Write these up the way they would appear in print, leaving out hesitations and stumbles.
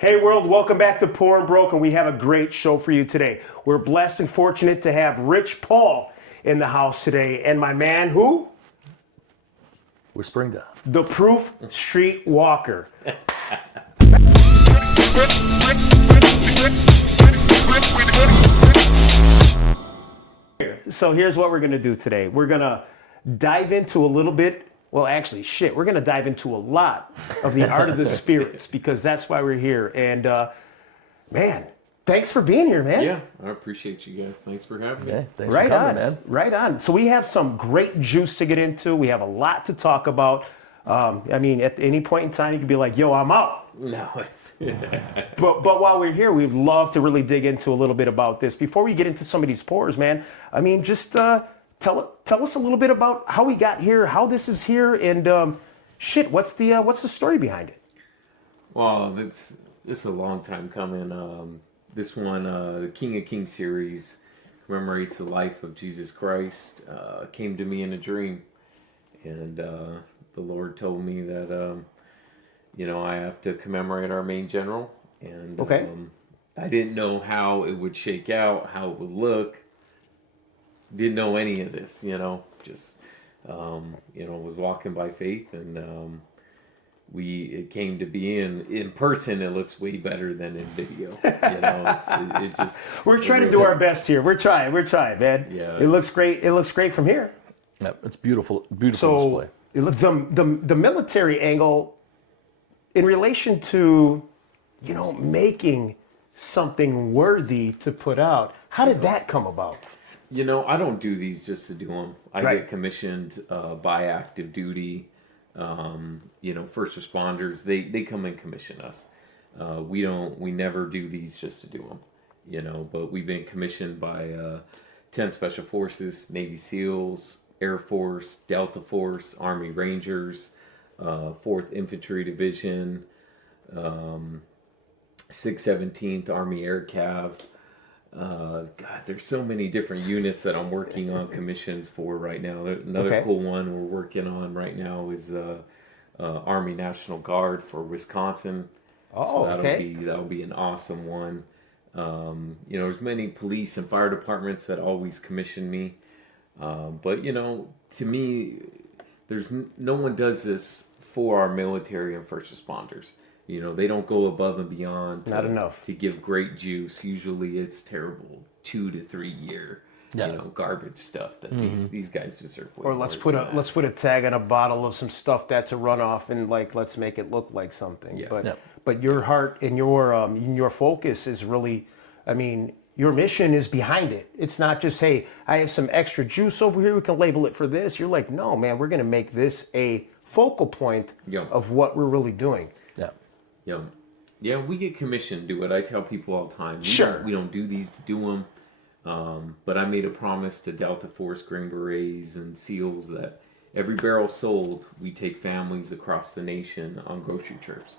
Hey world, welcome back to Poor and Broke, and we have a great show for you today. We're blessed and fortunate to have Rich Paul in the house today, and my man who? Whispering down. The Proof Street Walker. So here's what we're gonna do today. We're gonna dive into a little bit, well actually shit, we're gonna dive into a lot of the art of the spirits because that's why we're here. And man, thanks for being here, man. Yeah, I appreciate you guys. Thanks for having me. Yeah, thanks Right for coming, on, man. right on. So we have some great juice to get into. We have a lot to talk about. I mean, at any point in time, you could be like, yo, I'm out. No, it's But while we're here, we'd love to really dig into a little bit about this. Before we get into some of these pours, man, I mean, just tell us a little bit about how we got here, how this is here, and shit, what's the story behind it? well, this is a long time coming. This one, the King of Kings series, commemorates the life of Jesus Christ. Came to me in a dream, and the Lord told me that I have to commemorate our main general, and Okay. I didn't know how it would shake out, how it would look. Didn't know any of this, just was walking by faith, and it came to be in person. It looks way better than in video. It just We're trying to do our best here. We're trying, man. Yeah. It looks great. It looks great from here. Yeah, it's beautiful display. So the military angle in relation to making something worthy to put out. How did that come about? I don't do these just to do them. I Right. get commissioned by active duty. First responders. They come and commission us. We never do these just to do them. But we've been commissioned by 10 Special Forces, Navy SEALs, Air Force, Delta Force, Army Rangers, 4th Infantry Division, 617th Army Air Cav. God, there's so many different units that I'm working on commissions for right now. Another Okay. cool one we're working on right now is Army National Guard for Wisconsin. Oh, okay. That'll be an awesome one. There's many police and fire departments that always commission me. But to me, there's no one does this for our military and first responders. They don't go above and beyond. Not enough. To give great juice. Usually, it's terrible 2 to 3 year, garbage stuff that these guys deserve. Or let's put a tag on a bottle of some stuff that's a runoff and let's make it look like something. Yeah. But your heart and your focus is really, I mean, your mission is behind it. It's not just, hey, I have some extra juice over here, we can label it for this. You're like, no, man, we're gonna make this a focal point of what we're really doing. Yeah, we get commissioned to do it. I tell people all the time. We don't do these to do them. But I made a promise to Delta Force, Green Berets, and SEALs that every barrel sold, we take families across the nation on grocery trips.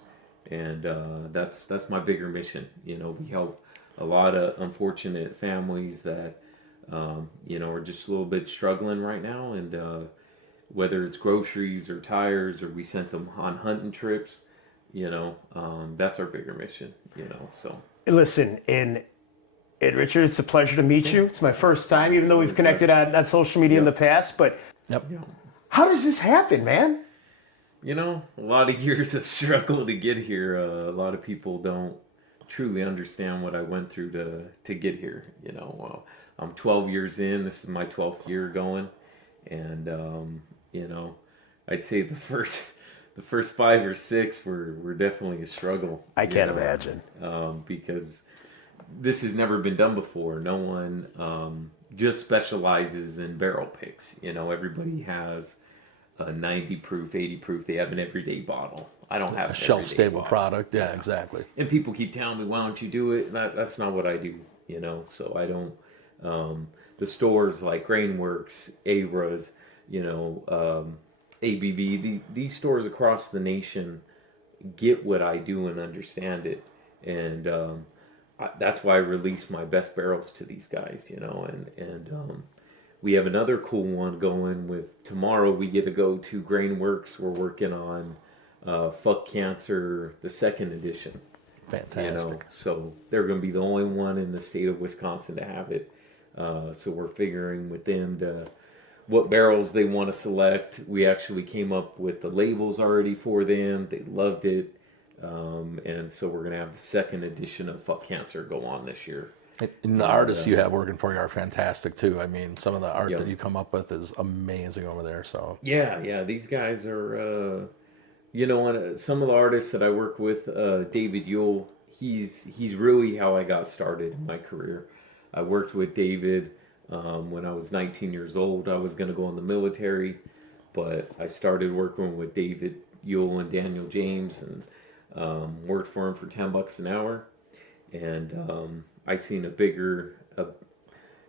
And that's my bigger mission. We help a lot of unfortunate families that are just a little bit struggling right now. And whether it's groceries or tires, or we sent them on hunting trips, that's our bigger mission. So Listen, and Richard, it's a pleasure to meet you. It's my first time, even though we've connected on social media in the past. But how does this happen, man? a lot of years of struggle to get here. A lot of people don't truly understand what I went through to get here. I'm 12 years in. This is my 12th year going, and I'd say the first 5 or 6 were definitely a struggle. I can't imagine. Because this has never been done before. No one just specializes in barrel picks. Everybody has a 90 proof, 80 proof. They have an everyday bottle. I don't have A an shelf-stable everyday bottle. product. Yeah, exactly. And people keep telling me, why don't you do it? That's not what I do, So I don't. The stores like Grainworks, ARAs, ABV, these stores across the nation get what I do and understand it. And that's why I release my best barrels to these guys, and we have another cool one going with tomorrow. We get to go to Grainworks. We're working on Fuck Cancer, the 2nd edition. Fantastic. So they're going to be the only one in the state of Wisconsin to have it. So we're figuring with them what barrels they want to select. We actually came up with the labels already for them. They loved it. And so we're going to have the second edition of Fuck Cancer go on this year. And the artists you have working for you are fantastic too. I mean, some of the art Yep. that you come up with is amazing over there. So Yeah, these guys are, and some of the artists that I work with, David Yule, he's really how I got started in my career. I worked with David when I was 19 years old. I was going to go in the military, but I started working with David Yule and Daniel James, and worked for him for $10 an hour, and I seen a bigger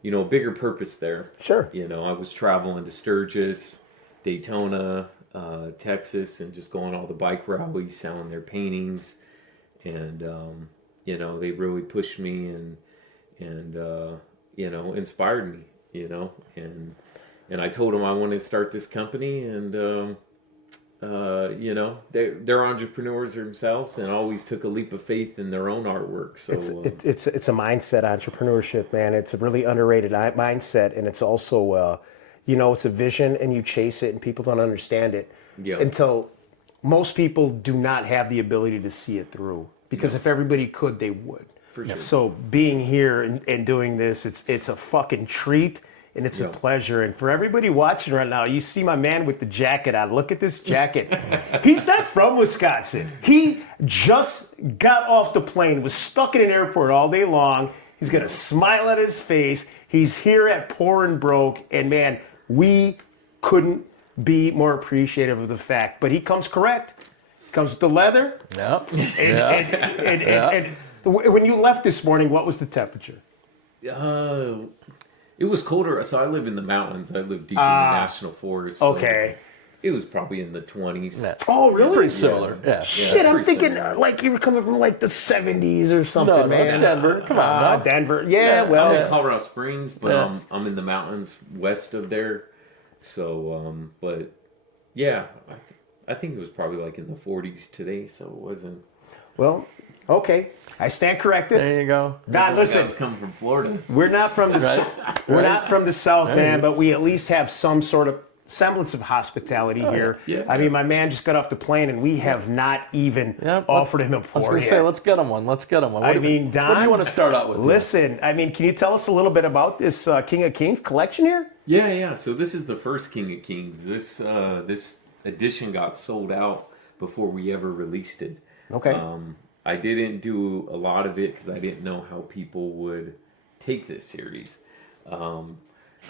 purpose there. Sure. I was traveling to Sturgis, Daytona, Texas, and just going all the bike rallies, selling their paintings, and they really pushed me and inspired me. And I told them I wanted to start this company, and they're entrepreneurs themselves and always took a leap of faith in their own artwork. So it's a mindset, entrepreneurship, man. It's a really underrated mindset, and it's also it's a vision, and you chase it, and people don't understand it until most people do not have the ability to see it through. Because if everybody could, they would. For sure. So being here and doing this, it's a fucking treat. And it's a pleasure. And for everybody watching right now, you see my man with the jacket on. Look at this jacket. He's not from Wisconsin. He just got off the plane, was stuck in an airport all day long. He's got a smile on his face. He's here at Poor and Broke. And man, we couldn't be more appreciative of the fact. But he comes correct. He comes with the leather. Yep. And when you left this morning, what was the temperature? It was colder. So I live in the mountains. I live deep in the national forest. So Okay. it was probably in the 20s. Yeah. Oh, really? Pretty similar. Yeah. Shit, I'm pretty thinking similar. like you were coming from like the 70s or something, No, man. it's Denver. Come on, no. Denver. Yeah, I'm well, in Colorado Springs, but Yeah. I'm in the mountains west of there. So, but yeah, I think it was probably like in the 40s today. So it wasn't. well, okay. I stand corrected. There you go. Don, I listen, was coming from Florida. we're not from the we're not from the South, man, Right. but we at least have some sort of semblance of hospitality here. yeah. I mean, my man just got off the plane, and we have not even offered him a I was pour going to yet. say, let's get him one. Let's get him one. I mean, Don, what do you want to start out with? Listen, I mean, can you tell us a little bit about this King of Kings collection here? Yeah. So this is the first King of Kings. This edition got sold out before we ever released it. Okay. I didn't do a lot of it because I didn't know how people would take this series.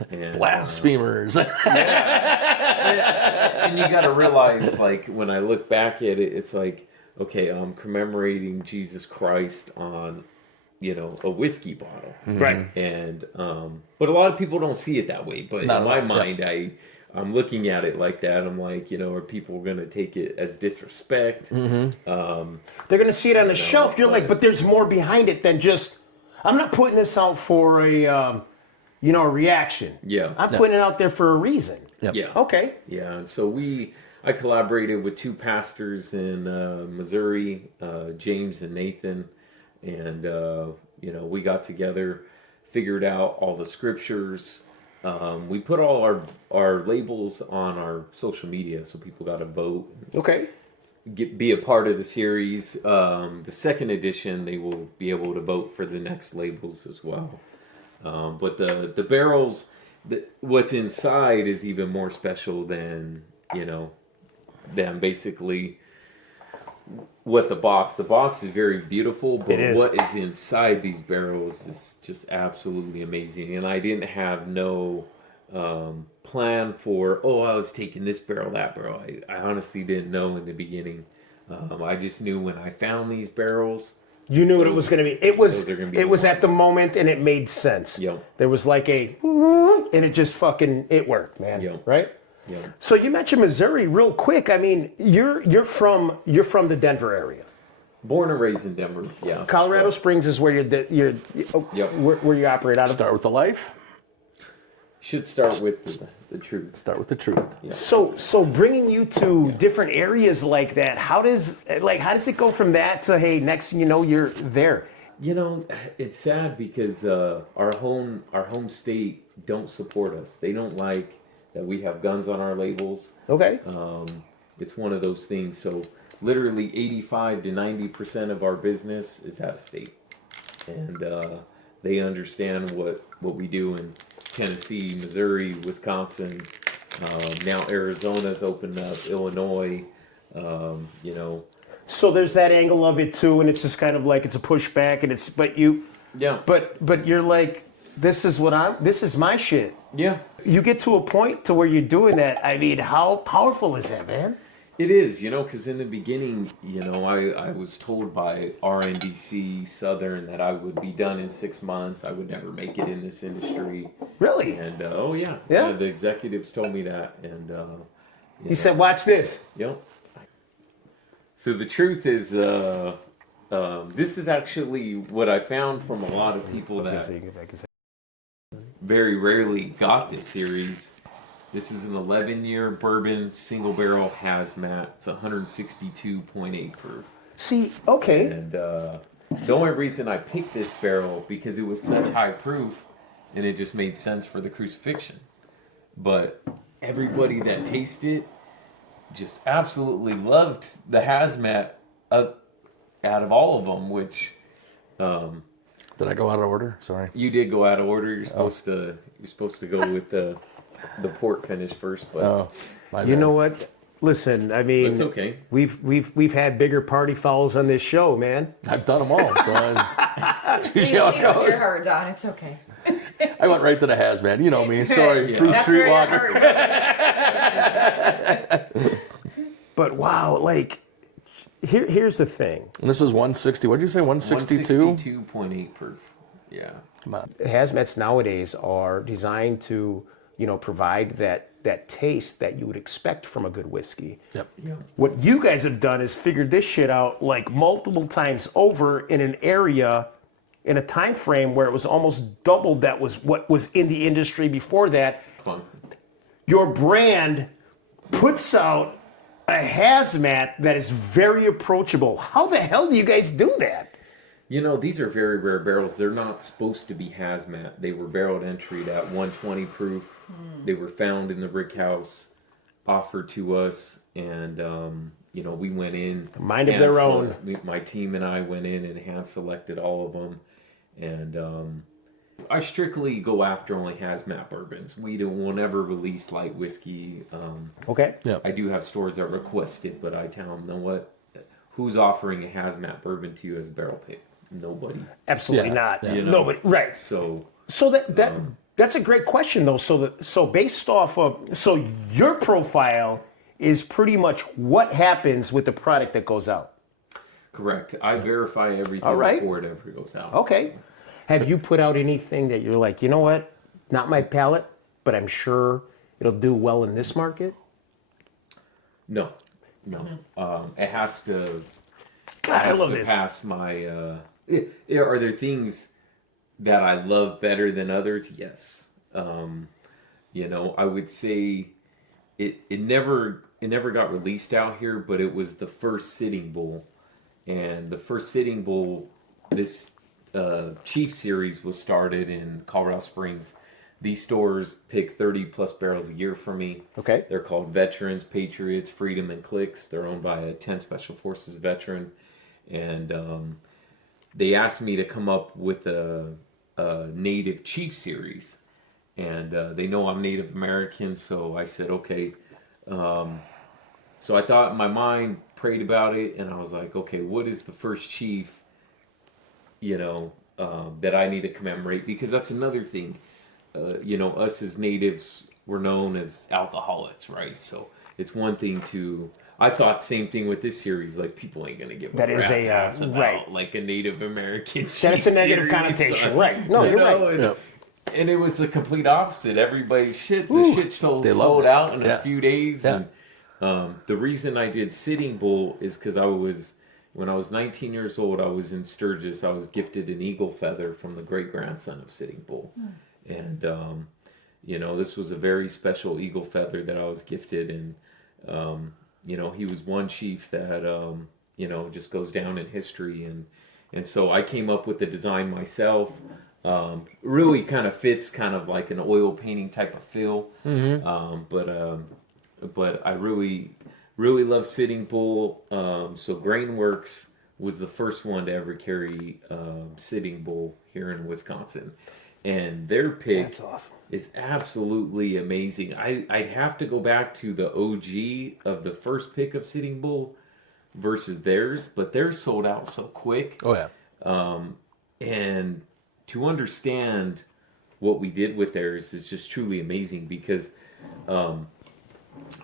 And, Blasphemers. and you got to realize, like, when I look back at it, it's like, okay, I'm commemorating Jesus Christ on, a whiskey bottle. Right. And but a lot of people don't see it that way. But Not in my right, mind, I'm looking at it like that. I'm like, are people going to take it as disrespect? They're going to see it on the shelf. You're like, but there's more behind it than just, I'm not putting this out for a reaction. Yeah. I'm putting it out there for a reason. Yep. Yeah. Okay. Yeah, and so I collaborated with two pastors in Missouri, James and Nathan, and we got together, figured out all the scriptures. We put all our labels on our social media, so people got to vote. Okay. Be a part of the series. The second edition, they will be able to vote for the next labels as well. But the barrels, what's inside is even more special than basically what the box. The box is very beautiful, but what is inside these barrels is just absolutely amazing. And I didn't have no plan for, I was taking this barrel, that barrel. I honestly didn't know in the beginning. I just knew when I found these barrels. You knew what it was going to be. It was the at the moment, and it made sense. Yep. There was like and it just it worked, man. Yep. Right? Yeah. So you mentioned Missouri real quick. I mean, you're from the Denver area. Born and raised in Denver. Yeah. Colorado Springs is where where you operate out of. Start with the life. Should start with the truth. Start with the truth. Yeah. So bringing you to different areas like that, how does it go from that to, hey, next thing you know, you're there? You know, it's sad because our home state don't support us. They don't like that we have guns on our labels. Okay. It's one of those things. So literally 85 to 90% of our business is out of state, and they understand what we do in Tennessee, Missouri, Wisconsin. Now Arizona's opened up, Illinois. You know. So there's that angle of it too, and it's just kind of like it's a pushback, and but you're like, this is my shit. Yeah. You get to a point to where you're doing that. I mean, how powerful is that, man? It is, you know, because in the beginning, you know, I was told by RNDC Southern that I would be done in 6 months. I would never make it in this industry. Really? And Yeah. The executives told me that, and You said, watch this. Yep. So the truth is, this is actually what I found from a lot of people that very rarely got this series. This is an 11-year bourbon single barrel hazmat. It's 162.8 proof. See, okay. And the only reason I picked this barrel because it was such high proof, and it just made sense for the crucifixion. But everybody that tasted just absolutely loved the hazmat out of all of them, which Did I go out of order? Sorry. you did go out of order. You're supposed to go with the port finish first, but You know what? Listen, I mean, it's okay. We've had bigger party fouls on this show, man. I've done them all, so I You see how it leave with your goes. heart, Don. It's okay. I went right to the hazmat. You know me. Sorry, Yeah. Fruit That's where your Streetwalker. heart goes. But wow, like, here's the thing. And this is 160. What did you say? 162? 162.8 proof. Yeah. Come on. Hazmats nowadays are designed to, provide that taste that you would expect from a good whiskey. Yep. Yeah. What you guys have done is figured this shit out like multiple times over in an area, in a time frame where it was almost double that was what was in the industry before that. Fun. Your brand puts out a hazmat that is very approachable. How the hell do you guys do that? You know, these are very rare barrels. They're not supposed to be hazmat. They were barreled entry at 120 proof. They were found in the rick house, offered to us, and we went in. Mind of their own. My team and I went in and hand selected all of them, and I strictly go after only hazmat bourbons. Will never release light whiskey. Okay. Yeah. I do have stores that request it, but I tell them, you know what? Who's offering a hazmat bourbon to you as a barrel pick? Nobody. Absolutely Yeah, not. yeah. Nobody. Right. So That's a great question though. So based off of your profile is pretty much what happens with the product that goes out. correct. I verify everything All right. before it ever goes out. Okay. Have you put out anything that you're like, you know what? Not my palate, but I'm sure it'll do well in this market? No. It has to. God, I has love to this. pass my. Are there things that I love better than others? Yes. I would say it never got released out here, but it was the first Sitting Bull, and the first Sitting Bull, this Chief series was started in Colorado Springs. These stores pick 30 plus barrels a year for me. Okay. They're called Veterans, Patriots, Freedom, and Clicks. They're owned by a 10 Special Forces veteran. And they asked me to come up with a Native Chief series. And they know I'm Native American, so I said, okay. So I thought in my mind, prayed about it, and I was like, okay, what is the first chief, that I need to commemorate? Because that's another thing. Us as natives, we're known as alcoholics, right? So it's one thing to. I thought same thing with this series. Like, people ain't gonna get what That is rat's a, ass about, right. like a Native American. That's a negative series. connotation, right? No, you're right. And, Yep. and it was the complete opposite. Everybody's the shit sold They loved it. out in Yeah. a few days. Yeah. And the reason I did Sitting Bull is because when I was 19 years old, I was in Sturgis. I was gifted an eagle feather from the great grandson of Sitting Bull. And This was a very special eagle feather that I was gifted, and he was one chief that just goes down in history, and so I came up with the design myself. Really kind of fits kind of like an oil painting type of feel, but I really love Sitting Bull. So Grainworks was the first one to ever carry Sitting Bull here in Wisconsin, and their pick That's awesome. is absolutely amazing. I'd have to go back to the OG of the first pick of Sitting Bull versus theirs, but theirs sold out so quick. Oh yeah. And to understand what we did with theirs is just truly amazing, because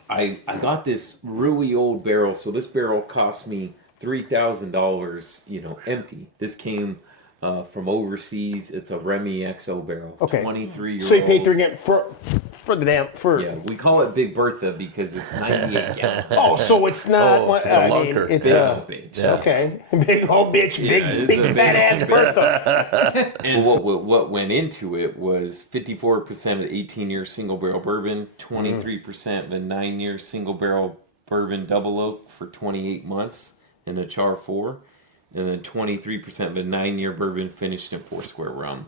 I got this really old barrel. So this barrel cost me $3,000, empty. This came from overseas. It's a Remy XO barrel. Okay. 23-year-old. So you paid for the damn for. Yeah, we call it Big Bertha because it's 98 gallons. Oh, so it's not. it's a lunker. It's Big a old bitch. Yeah. okay. Big old bitch. it's Big a big fat ass old Bertha. And what went into it was 54% of 18-year single barrel bourbon, 23% of a 9-year single barrel bourbon double oak for 28 months in a char 4, and then 23% of a 9-year bourbon finished in 4 square rum.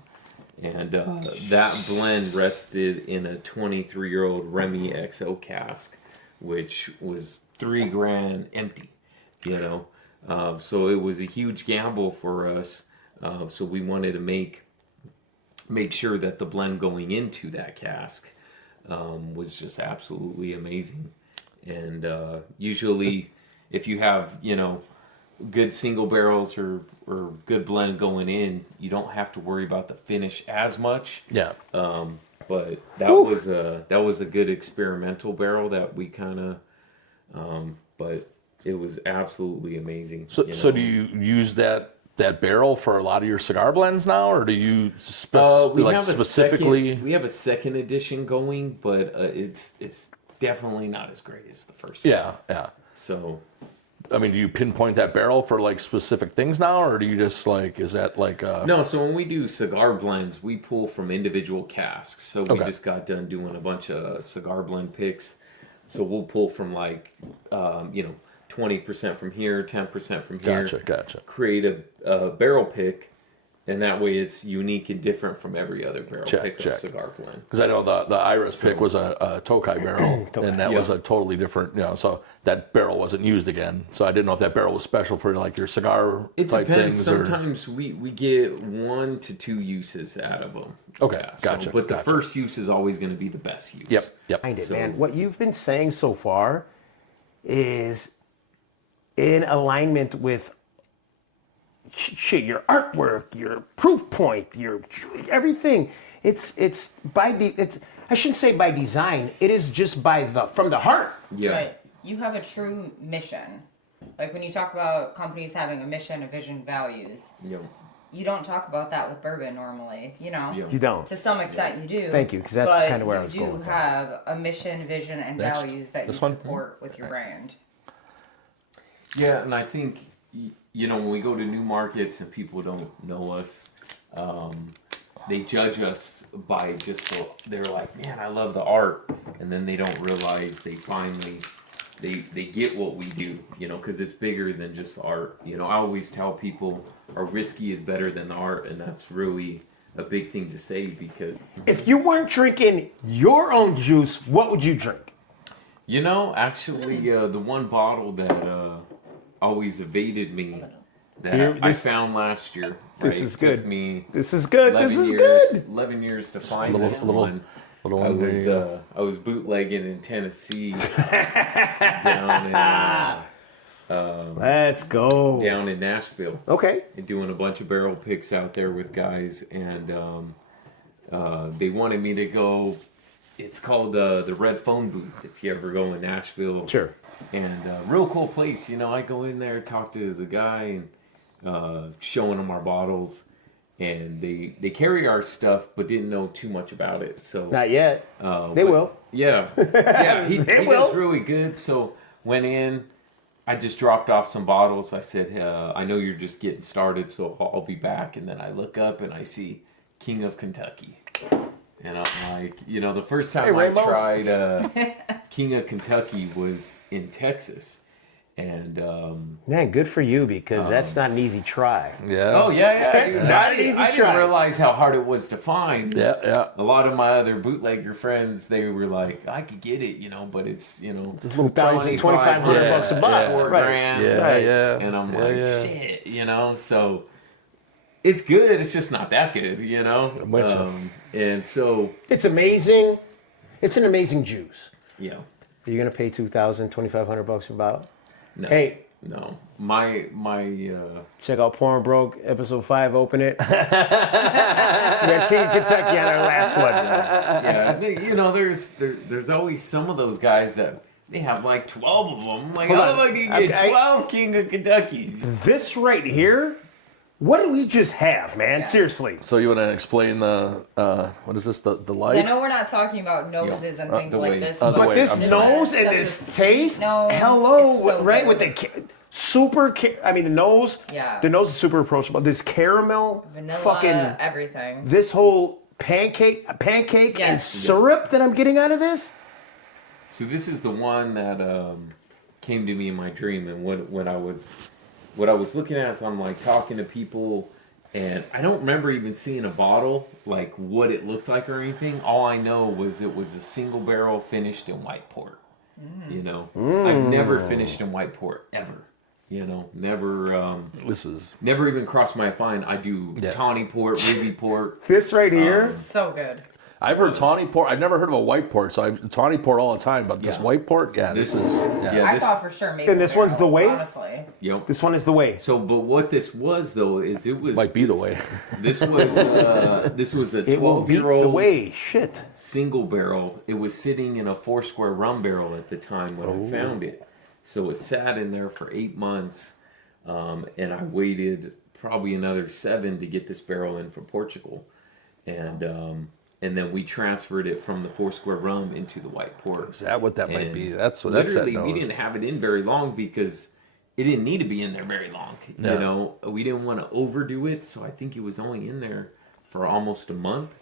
And that blend rested in a 23-year-old Remy XO cask, which was $3,000 empty, So it was a huge gamble for us. So we wanted to make sure that the blend going into that cask was just absolutely amazing. And usually, if you have good single barrels or good blend going in, you don't have to worry about the finish as much. Yeah. But that was a good experimental barrel that we kind of, but it was absolutely amazing. So do you use that barrel for a lot of your cigar blends now, or do you specifically? We have a second edition going, but it's definitely not as great as the first Yeah, one. yeah. So, I mean, do you pinpoint that barrel for like specific things now, or do you just is that like no, so when we do cigar blends, we pull from individual casks. So we just got done doing a bunch of cigar blend picks. So we'll pull from 20% from here, 10% from here. Gotcha. Create a barrel pick, and that way it's unique and different from every other barrel pick of cigar blend. Because I know the Iris pick was a Tokai barrel, and that was a totally different, so that barrel wasn't used again. So I didn't know if that barrel was special for like your cigar type things. Sometimes we get 1 to 2 uses out of them. Okay, Yeah, gotcha. But the first use is always going to be the best use. Yep. Behind it, man. What you've been saying so far is in alignment with your artwork, your proof point, your everything. It's I shouldn't say by design. It is just from the heart. Yeah. Right. You have a true mission. Like when you talk about companies having a mission, a vision, values. Yeah. You don't talk about that with bourbon normally, Yeah. You don't. To some extent, you do. Thank you, because that's kind of where I was going. You do have a mission, vision, and Next. values that you This one? support with your brand. Yeah, and I think when we go to new markets and people don't know us, they judge us by they're like, man, I love the art, and then they don't realize they finally they get what we do, because it's bigger than just the art. I always tell people our whiskey is better than the art, and that's really a big thing to say, because If you weren't drinking your own juice, what would you drink? Actually, the one bottle that always evaded me that I found last year. This is good. Took me This is good. 11 This is years, good. 11 years to find little- this little- one. little I one was there. I was bootlegging in Tennessee, down Let's go. in Nashville, Okay. and doing a bunch of barrel picks out there with guys, and they wanted me to go. It's called the Red Phone Booth. If you ever go in Nashville, Sure. and real cool place. I go in there, talk to the guy, and showing him our bottles. And they carry our stuff, but didn't know too much about it. So Not yet. They will. Yeah, he does really good. So went in, I just dropped off some bottles. I said, I know you're just getting started, so I'll be back. And then I look up and I see King of Kentucky. And I'm like, the first time Hey, I Rainbows. tried King of Kentucky was in Texas. And, Man, good for you, because that's not an easy try. Yeah. oh, yeah. It's dude. not an easy I try. didn't realize how hard it was to find. Yeah. A lot of my other bootlegger friends, they were like, I could get it, but it's, It's a little pricey, $2,500 Yeah, a bottle. $4 Right. grand. Yeah. And I'm Yeah, like, yeah. shit, so it's good. It's just not that good, I'm with you. And so, It's amazing. It's an amazing juice. yeah, Are you going to pay $2,500 a bottle? no, Hey, no, my, check out Porn Broke, episode 5, open it. We got King of Kentucky on our last one. yeah, there's always some of those guys that they have like 12 of them. I'm like, Hold how on. am I gonna get 12 King of Kentuckys? This right here, what do we just have, man? Seriously. So you want to explain the what is this? The I life? know we're not talking about noses and things the like way- this, the But way, this I'm sorry. nose and Such this a taste, sweet nose. hello, It's so right? good. With the I mean, the nose, Yeah. the nose is super approachable. This caramel, vanilla, fucking, everything. this whole pancake and Yes. syrup that I'm getting out of this. So this is the one that came to me in my dream, and what I was looking at is I'm like talking to people, and I don't remember even seeing a bottle, like what it looked like or anything. All I know was it was a single barrel finished in white port. I've never finished in white port ever. Never. This is Never even crossed my mind. I do tawny port, ruby port. This right here, So good. I've heard tawny port. I've never heard of a white port, so I've tawny port all the time. But this Yeah. white port, this is Yeah. I this- thought for sure maple And this one's barrel, the way? honestly. Yep. this one is the way. So, but what this was though is it was might be the way. This was a It will beat 12-year-old the way. Shit. single barrel. It was sitting in a 4-square rum barrel at the time when I found it. So it sat in there for 8 months, and I waited probably another 7 to get this barrel in from Portugal, and then we transferred it from the 4-square rum into the white port. Is that what that might And be? That's what that's that literally, we nose. didn't have it in very long because it didn't need to be in there very long. No. We didn't want to overdo it, so I think it was only in there for almost a month.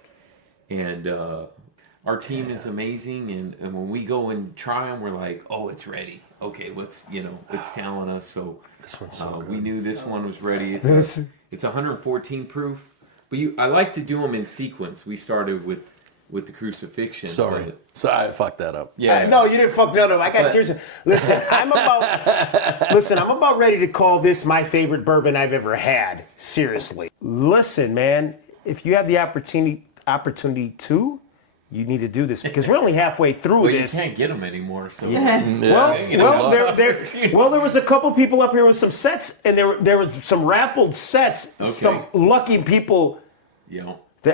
And our team is amazing, and when we go and try them, we're like, oh, it's ready. Okay, it's telling us. So This one's so good. we knew this one was ready. It's 114 proof, but I like to do them in sequence. We started with the crucifixion. Sorry, but- so I fucked that up. yeah. No, you didn't fuck no. I got But- tears. Listen, I'm about ready to call this my favorite bourbon I've ever had. Seriously. Listen, man, if you have the opportunity to, you need to do this because we're only halfway through Well, this. you can't get them anymore. So There was a couple people up here with some sets, and there was some raffled sets. Okay. Some lucky people.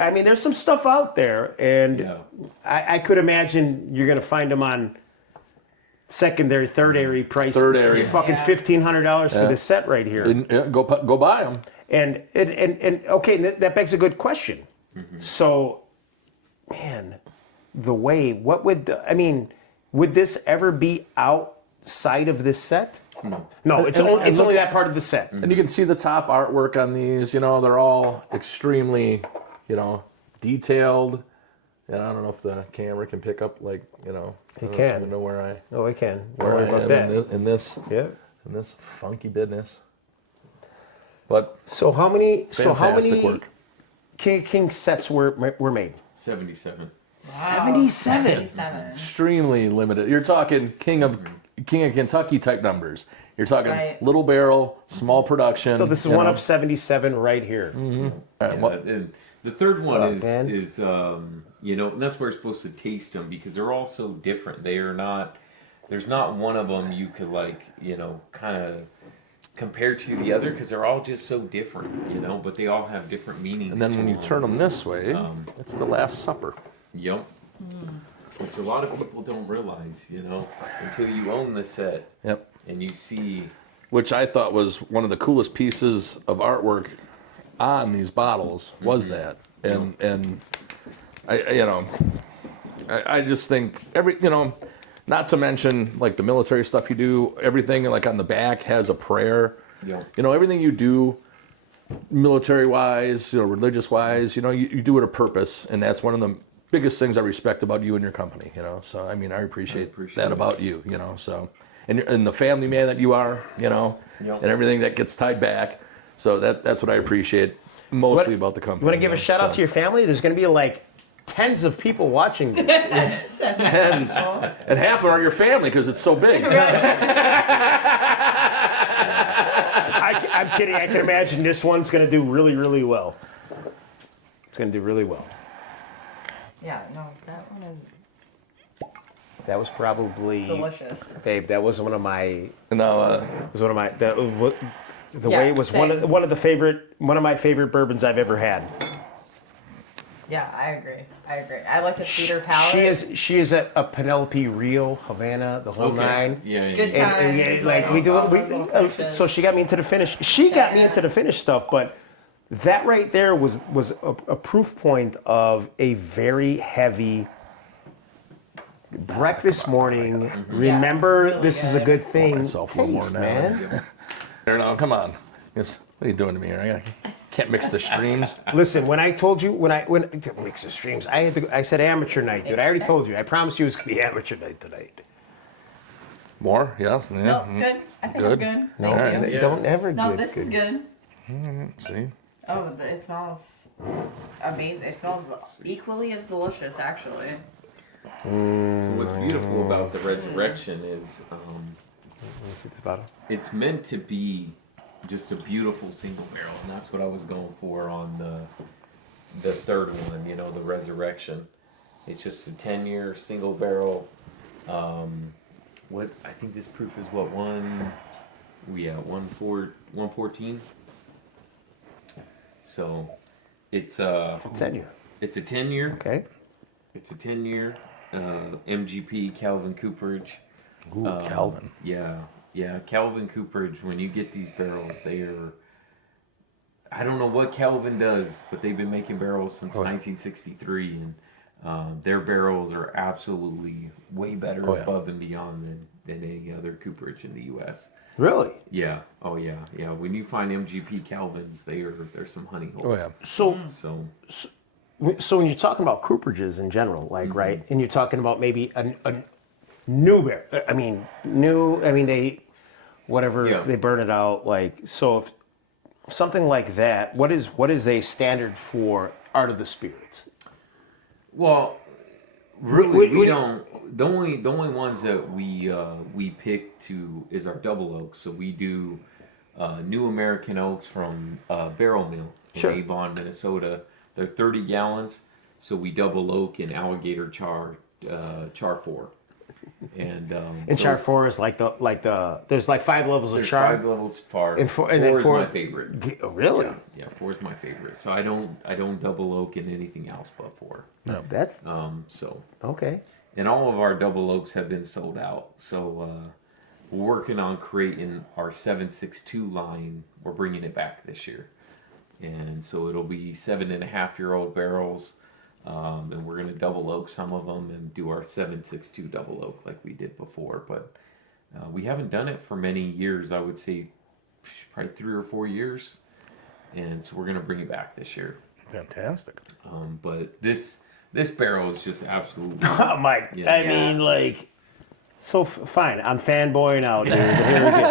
I mean, there's some stuff out there, and Yeah. I could imagine you're going to find them on secondary, thirdary price. Thirdary. Fucking Yeah. $1,500 for this set right here. And, go buy them. And okay, that begs a good question. So, man, the way, would this ever be outside of this set? No, it's only that part of the set. And you can see the top artwork on these. They're all extremely, detailed. And I don't know if the camera can pick up, It I don't can. even know where I Oh, I can. Don't where worry I about am that. in this Yeah. funky business. But So how many fantastic work. King sets were made? 77. 77. 77. Extremely limited. You're talking King of Kentucky type numbers. You're talking Right. little barrel, small production. So this is one of 77 right here. All right, what- And the third one Fuck, man. is and that's where you're supposed to taste them because they're all so different. They are not. There's not one of them you could kind of compare to the other because they're all just so different. But they all have different meanings. and then to when you them. turn them this way, it's the Last Supper. Yep. Which a lot of people don't realize, until you own the set Yep. and you see. Which I thought was one of the coolest pieces of artwork on these bottles was that, and I just think not to mention like the military stuff you do, everything like on the back has a prayer. Yeah. Everything you do, military wise, religious wise, you do it a purpose, and that's one of the biggest things I respect about you and your company, you know. So I mean, I appreciate that it. about you, you know. So and the family man that you are, you know, Yep. and everything that gets tied back. So that's what I appreciate mostly about the company. You want to give a shout out to your family? There's going to be like tens of people watching this. Tens, and half of them are your family because it's so big. I'm kidding. I can imagine this one's going to do really, really well. It's going to do really well. Yeah, no, that one is That was probably delicious. babe. That was one of my. Now, It was one of my. That was, the Yeah, way it was same. one of my favorite bourbons I've ever had. Yeah, I agree. I like a sweeter palate. She is a Penelope Rio Havana, the whole nine. Yeah. Good yeah. time. And, like we do all it. those little finishes. So she got me into the finish. She got me into the finish stuff, but that right there was a proof point of a very heavy breakfast morning. Remember, really this is a good. good thing. myself a little more Taste, now. man. Here now, come on. What are you doing to me here? I can't mix the streams. Listen, when I told you when mix the streams, I said amateur night, dude. I already told you. I promised you it was gonna be amateur night tonight. More? Yes. Yeah. No, good. I think I'm Good. good. No, Thank you. Yeah. don't ever No, get this good. is good. See? Oh, it smells amazing. It smells equally as delicious, actually. So what's beautiful about the Resurrection is Let me see this bottle. it's meant to be just a beautiful single barrel, and that's what I was going for on the third one. You know, the Resurrection. It's just a 10-year single barrel. What I think this proof is what 114. So it's It's a 10-year. it's a 10-year. Okay. It's a 10-year MGP Calvin Cooperage. Ooh, Calvin. Yeah, Calvin Cooperage. When you get these barrels, they are. I don't know what Calvin does, but they've been making barrels since 1963, and their barrels are absolutely way better above and beyond than any other Cooperage in the U.S. Really? Yeah. Oh yeah. Yeah. When you find MGP Calvins, there's some honey holes. Oh, yeah. So So when you're talking about cooperages in general, like right, and you're talking about maybe a new bear. I mean they they burn it out. Like so, if something like that, what is a standard for Art of the Spirits? well, really, we don't. The only ones that we pick to is our double oaks. So we do New American oaks from Barrel Mill in Avon, Minnesota. They're 30 gallons, so we double oak in alligator char 4. And Char 4 is like the there's like 5 levels of there's char. 5 levels far. And four then is four my is- favorite. Oh, really? Yeah, 4 is my favorite. So I don't double oak in anything else but 4. No, that's So okay. and all of our double oaks have been sold out. So we're working on creating our 762 line. We're bringing it back this year, and so it'll be 7.5-year-old barrels, and we're gonna double oak some of them and do our 762 double oak like we did before. But we haven't done it for many years. I would say probably 3 or 4 years, and so we're gonna bring it back this year. Fantastic. But this barrel is just absolutely. Oh my! Yeah. I mean, like, so fine. I'm fanboying out here, but here we go.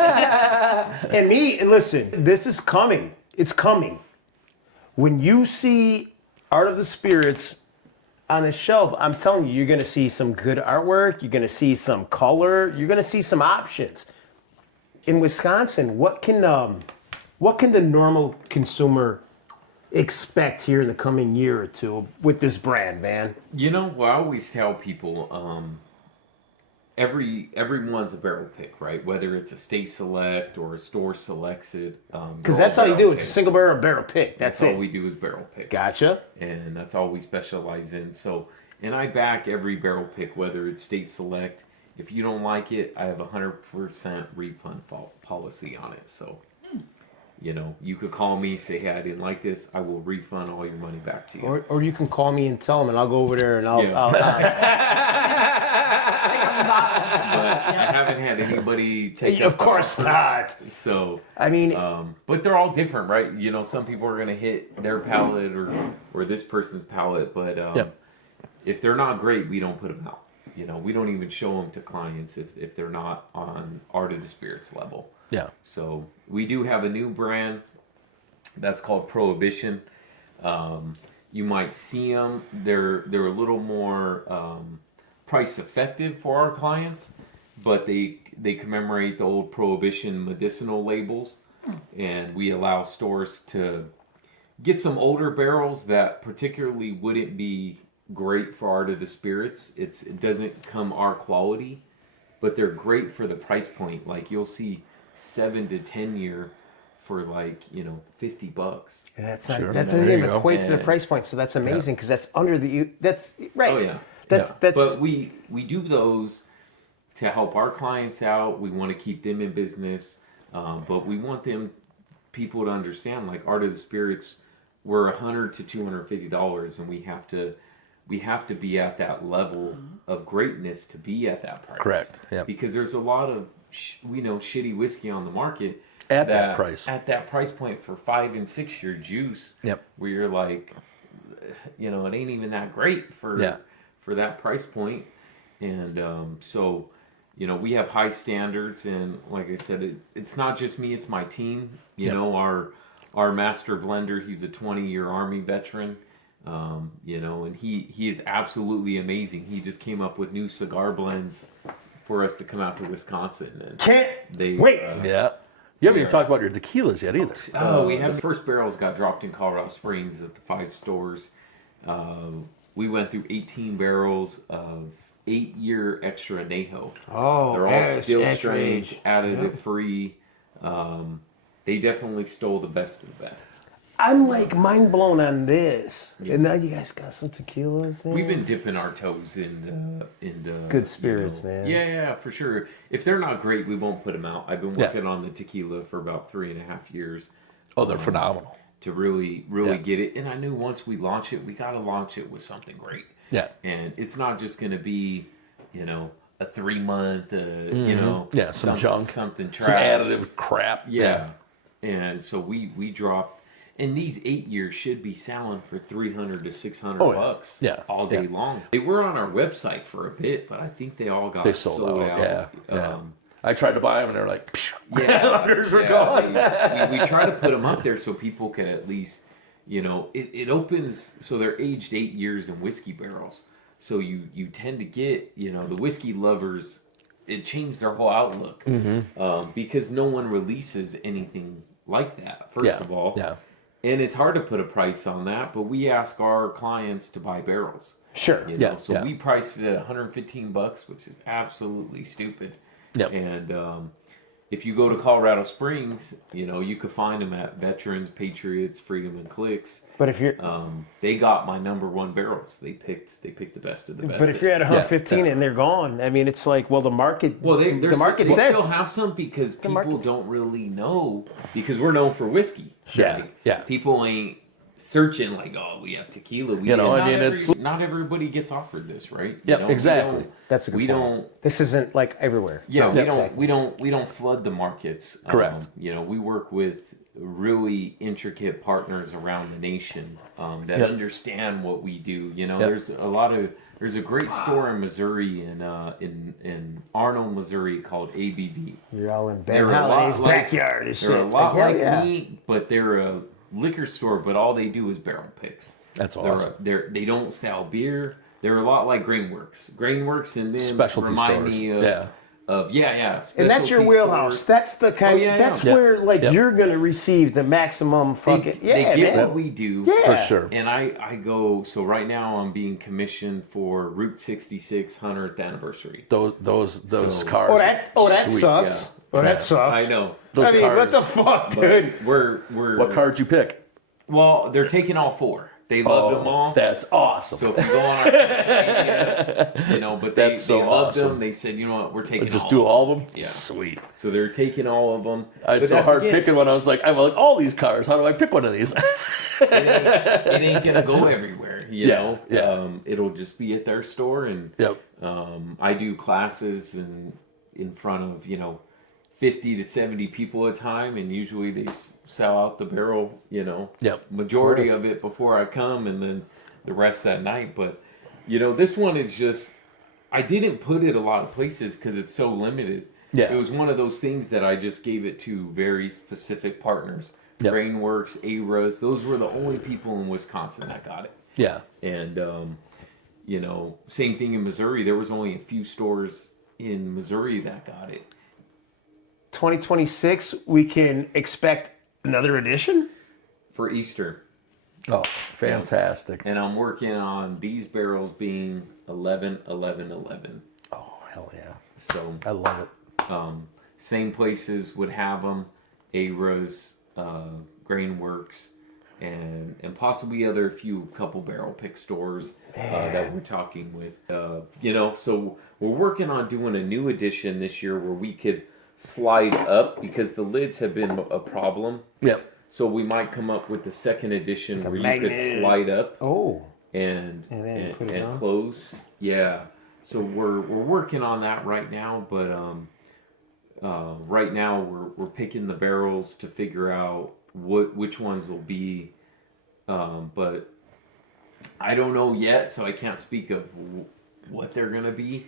And listen, this is coming. It's coming. When you see Art of the Spirits on the shelf, I'm telling you, you're gonna see some good artwork. You're gonna see some color. You're gonna see some options. In Wisconsin, what can the normal consumer expect here in the coming year or two with this brand, man? You know, well, I always tell people, everyone's a barrel pick, right? Whether it's a state select or a store selects it. Because that's all you do. It's a single barrel pick. That's all it. we do is barrel picks. Gotcha. And that's all we specialize in. So, and I back every barrel pick, whether it's state select. If you don't like it, I have a 100% refund policy on it. So, you know, you could call me, say, hey, I didn't like this. I will refund all your money back to you. Or you can call me and tell them, and I'll go over there and I'll. But I haven't had anybody take Of up the course offer. not. So I mean, but they're all different, right? You know, some people are gonna hit their palate or this person's palate, but if they're not great, we don't put them out. We don't even show them to clients if they're not on Art of the Spirits level. Yeah. So we do have a new brand that's called Prohibition. You might see them. They're a little more price effective for our clients, but they commemorate the old Prohibition medicinal labels, and we allow stores to get some older barrels that particularly wouldn't be great for Art of the Spirits. It doesn't come our quality, but they're great for the price point. Like you'll see 7 to 10 year for like $50. And that's Sure. not, that There doesn't you even go. equate to the price point. So that's amazing because that's under that's right. Oh yeah. That's But we do those to help our clients out. We want to keep them in business, but we want people to understand, like Art of the Spirits, we're $100 to $250, and we have to be at that level of greatness to be at that price. Correct. Yeah. Because there's a lot of shitty whiskey on the market At that price. At that price point for 5 and 6 year juice. Yep. Where you're like, it ain't even that great for that price point. And so, we have high standards, and like I said, it's not just me, it's my team. Our master blender, he's a 20-year Army veteran. And he is absolutely amazing. He just came up with new cigar blends for us to come out to Wisconsin. And can't they wait. Yeah. You haven't even talked about your tequilas yet either. We have the first barrels got dropped in Colorado Springs at the 5 stores. We went through 18 barrels of 8-year extra añejo. Oh, they're all yes, still extra strange, age. additive free. They definitely stole the best of the best. I'm like mind blown on this. And now you guys got some tequilas, man. We've been dipping our toes in Good spirits, man. Yeah, for sure. If they're not great, we won't put them out. I've been working on the tequila for about 3.5 years. Oh, they're phenomenal. To really get it. And I knew once we launch it, we got to launch it with something great. Yeah. And it's not just going to be, a 3-month, some junk, something trash, some additive crap. Yeah. And so we dropped. And these 8 years should be selling for $300 to $600 all day long. They were on our website for a bit, but I think they all got sold out. Yeah. I tried to buy them, and they're like, others were gone. We try to put them up there so people can at least, it opens. So they're aged 8 years in whiskey barrels. So you tend to get, the whiskey lovers. It changed their whole outlook because no one releases anything like that. First of all, and it's hard to put a price on that, but we ask our clients to buy barrels. Sure. So we priced it at $115, which is absolutely stupid. Yep. And if you go to Colorado Springs, you could find them at Veterans, Patriots, Freedom, and Clicks. But if you're, they got my #1 barrels. They picked the best of the best. but if you're at 115 and they're gone, I mean, it's like, well, the market. Well, the market they says still have some because people don't really know, because we're known for whiskey. Yeah, yeah. People ain't searching like, oh, we have tequila. Not everybody gets offered this, right? Yep, exactly. That's a good point. This isn't like everywhere. Yeah, we don't flood the markets. Correct. We work with really intricate partners around the nation that understand what we do. There's a great store in Missouri, in Arnold, Missouri, called ABD. You're all in Ben Holliday's backyard and shit. They're a lot like me, but they're a liquor store, but all they do is barrel picks. That's awesome. They don't sell beer. They're a lot like Grainworks, and then specialty remind stores. me of And that's your wheelhouse. Stores. That's the kind. That's where you're gonna receive the maximum fucking. They get what we do. For sure. And I go. So right now I'm being commissioned for Route 66 100th anniversary. Those cars. That sweet. sucks. That sucks. I know. I mean, what the fuck, dude? We're What cards you pick? Well, they're taking all 4. They loved them all. That's awesome. So if you go on our social media, but they loved awesome. them. They said, you know what, we're taking Just all do of all of them? Yeah. Sweet. So they're taking all of them. It's so hard picking one. I was like, I want all these cars. How do I pick one of these? it ain't going to go everywhere, you know? Yeah. It'll just be at their store. And Yep. I do classes in front of, 50 to 70 people at a time, and usually they sell out the barrel, Yep. majority of it before I come, and then the rest that night. But This one is just, I didn't put it a lot of places because it's so limited. Yeah. It was one of those things that I just gave it to very specific partners. Yep. Grainworks, A.O.T.S, those were the only people in Wisconsin that got it. Yeah. And, same thing in Missouri. There was only a few stores in Missouri that got it. 2026, we can expect another edition? For Easter. Oh, fantastic. And I'm working on these barrels being 11, 11, 11. Oh, hell yeah. So I love it. Same places would have them. A.O.T.S, Grainworks, and possibly couple barrel pick stores that we're talking with. So we're working on doing a new edition this year where we could slide up because the lids have been a problem. Yep. So we might come up with the second edition where you could slide up. Oh. And put it on? close. Yeah. So we're working on that right now, but right now we're picking the barrels to figure out which ones will be. But I don't know yet, so I can't speak of what they're gonna be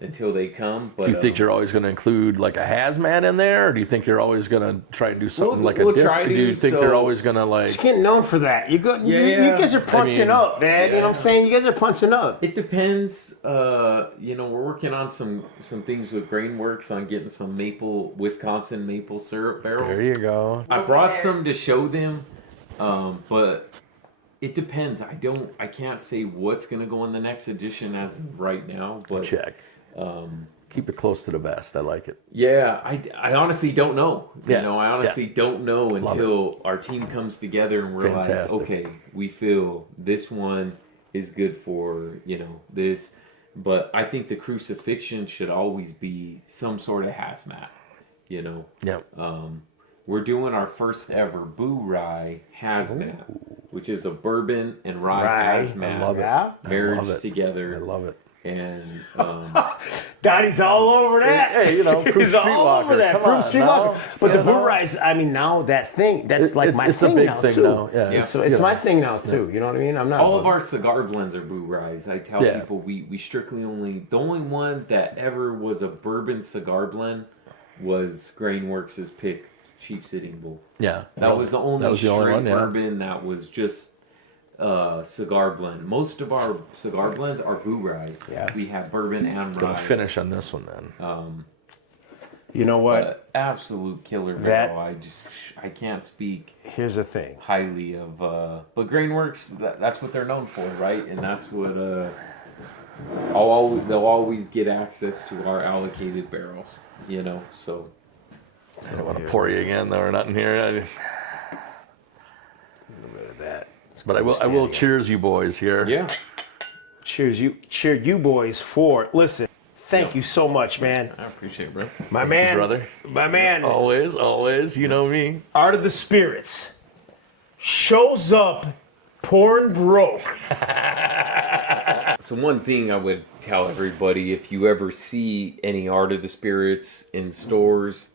until they come. But Do you think you're always going to include like a hazmat in there, or do you think you're always going to try and do something We'll a try different? to, Do you think so- you're always going to Just getting known for that. You guys are punching up, man. You know what I'm saying? You guys are punching up. It depends. We're working on some things with Grainworks on getting some Wisconsin maple syrup barrels. There you go. I brought some to show them, but it depends. I can't say what's gonna go in the next edition as of right now. But Check. Keep it close to the vest. I like it. yeah, I honestly don't know. Yeah. I honestly don't know until our team comes together and we're Fantastic. like, okay, we feel this one is good for this. But I think the crucifixion should always be some sort of hazmat. Yep. We're doing our first ever Boo Rye hazmat, which is a bourbon and rye hazmat I love it. Yeah. married I love it. together. I love it. And Daddy's all over that. Hey, proof He's all over that. Come Proof on, Streetwalker. now. But the boot rise, now that thing, that's like my it's thing a big now, thing too. now. Yeah. It's my thing now, too. You know what I mean? I'm not. all of our cigar blends are Boo Ryes. I tell Yeah. people we strictly the only one that ever was a bourbon cigar blend was Grainworks' pick Chief Sitting Bull. Yeah. That was the only straight one, yeah. bourbon that was just cigar blend. Most of our cigar blends are Boo Ryes. Yeah. We have bourbon and Gonna rye. finish on this one then. You know what? Absolute killer That- barrel. I can't speak Here's the thing. highly of but Grainworks, that's what they're known for, right? And that's what they'll always get access to our allocated barrels, so I don't want to pour you again though, or nothing here. A little bit of that. But I will cheers you boys here. yeah. Cheer you boys for. Listen, thank you so much, man. I appreciate it, bro. My man, brother. My man, Always, you know me. Art of the Spirits shows up pouring broke. So one thing I would tell everybody, if you ever see any Art of the Spirits in stores,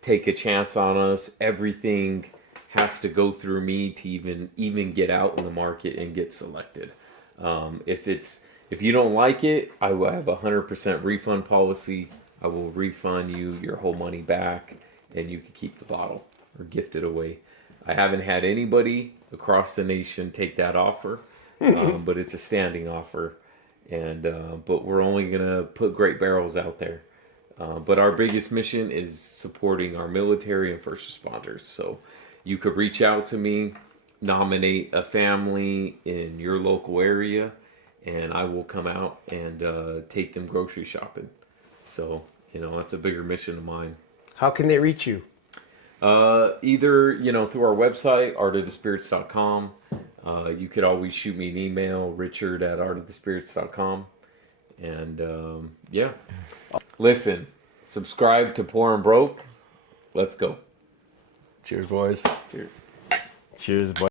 take a chance on us. Everything has to go through me to even get out in the market and get selected. If you don't like it, I will have 100% refund policy. I will refund you your whole money back, and you can keep the bottle or gift it away. I haven't had anybody across the nation take that offer, but it's a standing offer, and but we're only gonna put great barrels out there. But our biggest mission is supporting our military and first responders. So you could reach out to me, nominate a family in your local area, and I will come out and take them grocery shopping. So, that's a bigger mission of mine. How can they reach you? Either, through our website, artofthespirits.com. You could always shoot me an email, richard@artofthespirits.com. And, yeah. Listen, subscribe to Pouring Broke. Let's go. Cheers, boys. Cheers. Cheers, boy.